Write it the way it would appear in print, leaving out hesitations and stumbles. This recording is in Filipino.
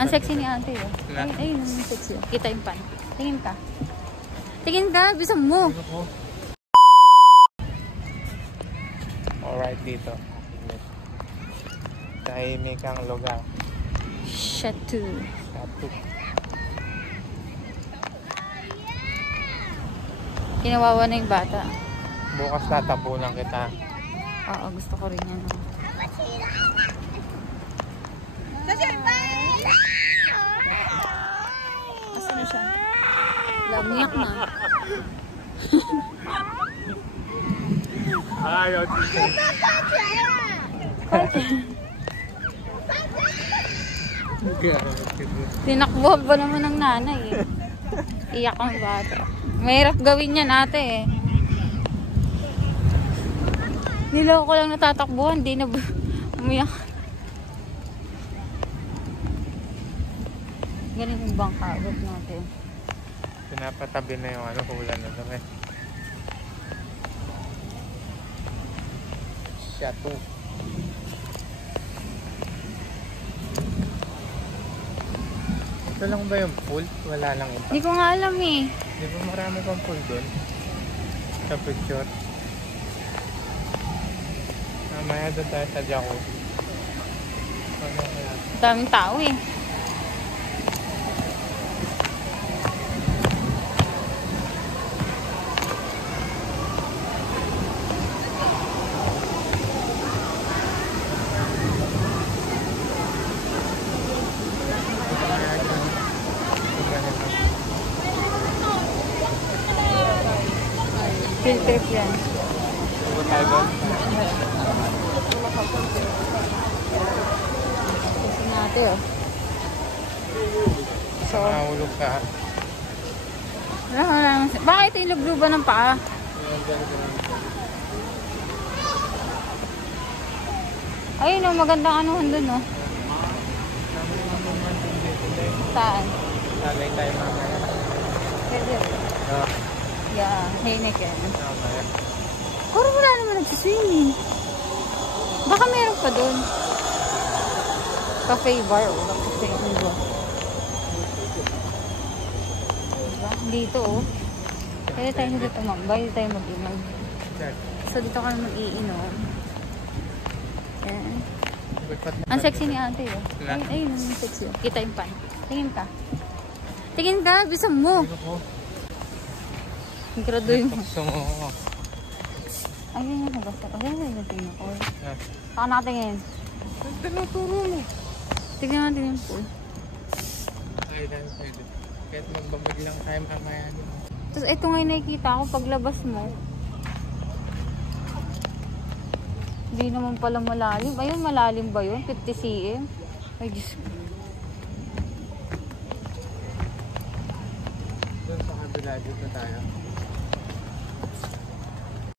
Ang sexy ni ate oh. Ay, ang sexy oh. Kita yung pan. Tingin ka. Tingin ka, bisa mo. Alright dito. Tahimik ang lugar. Chateau. Kinawawa na yung bata. Bukas tatapunan kita. Oo, gusto ko rin yan. Asan siya? Lamiyak na. Ayaw dito. Tinakbo ba naman ng nanay eh. Iyak ang bata. Mahirap gawin yan ate eh. Niloko ko lang natatakbuhan, di na umiyak. Ganun yung bangka, wag natin. Pinapatabi na yung ano, hula na dami. Chateau. Ito lang ba yung pool? Wala lang iba. Hindi ko nga alam eh. Di ba marami pang pool doon? Sa picture. Mamaya doon tayo sa jacuzzi. Ano kaya? Daming tao eh. Field trip yan. Tubo tayo doon. Kasi natin oh. So, Mahulog ka. bakit ilubluban ng paa? Ayun oh, magandang anuhan dun oh. Saan? Tagay tayo mamaya. Pwede. Yeah, Heineken. Mamaya. Pero wala naman nagsiswimming. Baka meron pa dun. Cafe bar o cafe bar. Diba? Dito oh. Pwede tayo dito tumambay. Dito tayo mag-inom. So dito kami mag-iinom. Ayan. Ang sexy ni ate oh. Ay, ang sexy oh. Kita yung pan. Tingin ka. Tingin ka, bisa mo. Graduin mo. Gusto mo. Ayun yung basta. Ayun yung tingin ko. Saka nakatingin. Tinuturo mo. Tingnan natin yung pool. Pwede. Kahit magbabag lang tayo mamaya. Tapos ito nga yung nakikita ko paglabas mo. Hindi naman pala malalim. Ayun, malalim ba yun? 50 cm? Ay, Diyos ko. Doon sa kabila dito tayo.